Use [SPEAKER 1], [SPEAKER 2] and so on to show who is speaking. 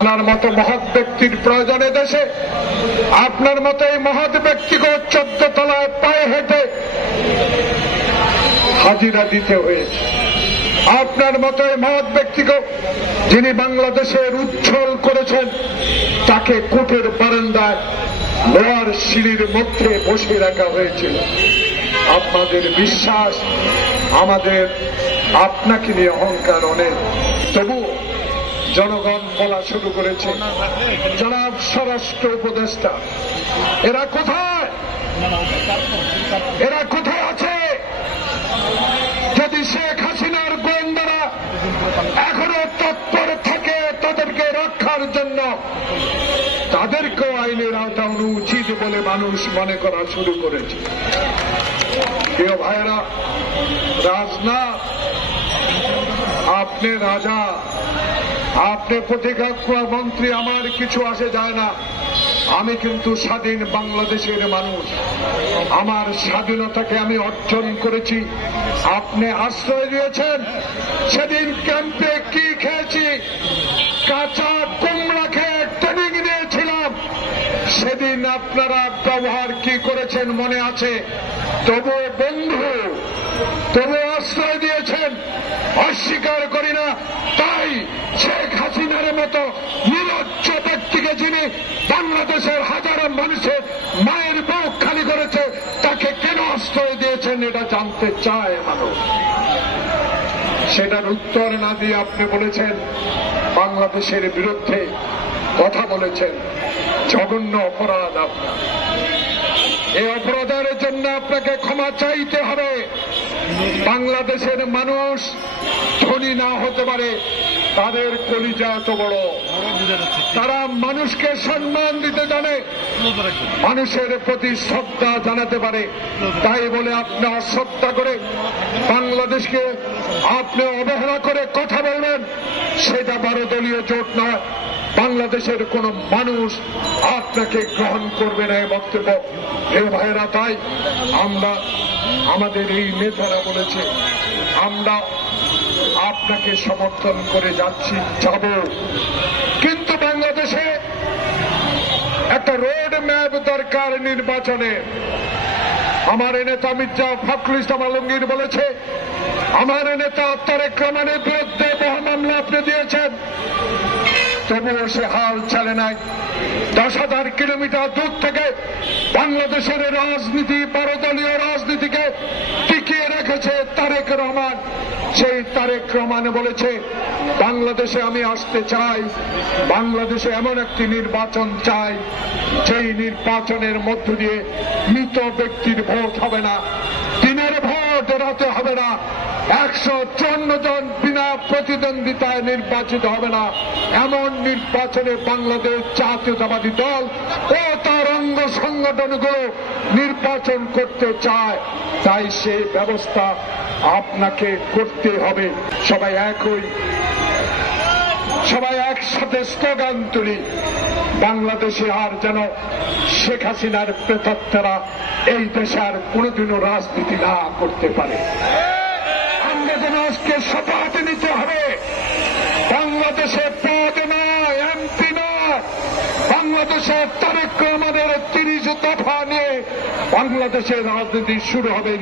[SPEAKER 1] আপনার মতো মহৎ ব্যক্তির প্রয়োজনে দেশে। আপনার মতো এই মহৎ ব্যক্তিকে চোদ্দ তলায় পায়ে হেঁটে হাজিরা দিতে হয়েছে। আপনার মতো এই মহৎ ব্যক্তিকে যিনি বাংলাদেশের উচ্ছল করেছেন, তাকে কোর্টের বারান্দায় লোহার সিঁড়ির মধ্যে বসে রাখা হয়েছিল। আপনাদের বিশ্বাস, আমাদের আপনাকে নিয়ে অহংকার অনেক। তবুও জনগণ বলা শুরু করেছে। জনাব স্বরাষ্ট্র উপদেষ্টা, এরা কোথায়? এরা কোথায় আছে? যদি শেখ হাসিনার গোয়েন্দারা এখনও তৎপর থাকে তাদেরকে রক্ষার জন্য, তাদেরকেও আইনের আওতা আনা উচিত বলে মানুষ মনে করা শুরু করেছে। প্রিয় ভাইরা রাজনাথ আপনি রাজা আপনি প্রতিরক্ষা মন্ত্রী, আমার কিছু আসে যায় না। আমি কিন্তু স্বাধীন বাংলাদেশের মানুষ। আমার স্বাধীনতাকে আমি অর্জন করেছি। আপনি আশ্রয় দিয়েছেন সেদিন ক্যাম্পে কি খেয়েছি? কাঁচা কুমড়া খেয়ে ট্রেনিং নিয়েছিলাম। সেদিন আপনারা ব্যবহার কি করেছেন মনে আছে? তবুও বন্ধু, তবু আশ্রয় দিয়েছেন। অস্বীকার করি না। তাই শেখ হাসিনার মতো নিরজ্জ ব্যক্তিকে যিনি বাংলাদেশের হাজারো মানুষের মায়ের বুক খালি করেছে, তাকে কেন আশ্রয় দিয়েছেন এটা জানতে চায় মানুষ? সেটার উত্তর না দিয়ে আপনি বলেছেন, বাংলাদেশের বিরুদ্ধে কথা বলেছেন। জঘন্য অপরাধ আপনার। এই অপরাধের জন্য আপনাকে ক্ষমা চাইতে হবে। বাংলাদেশের মানুষ না হতে পারে, তাদের কলিজা এত বড়। তারা মানুষকে সম্মান দিতে জানে, মানুষের প্রতি শ্রদ্ধা জানাতে পারে। তাই বলে আপনি অশ্রদ্ধা করে বাংলাদেশকে আপনি অবহেলা করে কথা বলবেন, সেটা বারো দলীয় জোট নয়। বাংলাদেশের কোন মানুষ আপনাকে গ্রহণ করবে না এই বক্তব্য। এ ভাইরা তাই আমরা, আমাদের এই নেতারা বলেছে, আমরা আপনাকে সমর্থন করে যাচ্ছি, যাব। কিন্তু বাংলাদেশে একটা রোড ম্যাপ দরকার নির্বাচনে। আমার নেতা মির্জা ফখরুল ইসলাম আলমগীর বলেছে, আমার নেতা তারেক রহমানের বিরুদ্ধে বহু মামলা আপনি দিয়েছেন। তবুও সে হাল চালে নাই। দশ হাজার কিলোমিটার দূর থেকে বাংলাদেশের রাজনীতি বারোদলীয় রাজনীতিকে টিকিয়ে রেখেছে তারেক রহমান। সেই তারেক রহমান বলেছে, বাংলাদেশে আমি আসতে চাই, বাংলাদেশে এমন একটি নির্বাচন চাই সেই নির্বাচনের মধ্য দিয়ে মৃত ব্যক্তির ভোট হবে না। দিনের ভোট রাতে হবে না। একশো চুয়ান্ন জন বিনা প্রতিদ্বন্দ্বিতায় নির্বাচিত হবে না। এমন নির্বাচনে বাংলাদেশ জাতীয়তাবাদী দল ও তার অঙ্গ সংগঠনগুলো নির্বাচন করতে চায়। তাই সেই ব্যবস্থা আপনাকে করতে হবে। সবাই একই সবাই একসাথে স্লোগান তুলি। বাংলাদেশে আর যেন শেখ হাসিনার প্রেতাত্মারা এই দেশে আর কোনোদিনও রাজনীতি না করতে পারে। যেন আজকে শপথ নিতে হবে। বাংলাদেশে পদ নয়, এমপি নয়। বাংলাদেশের তারেক আমাদের তিরিশ দফা নিয়ে বাংলাদেশের রাজনীতি শুরু হবে।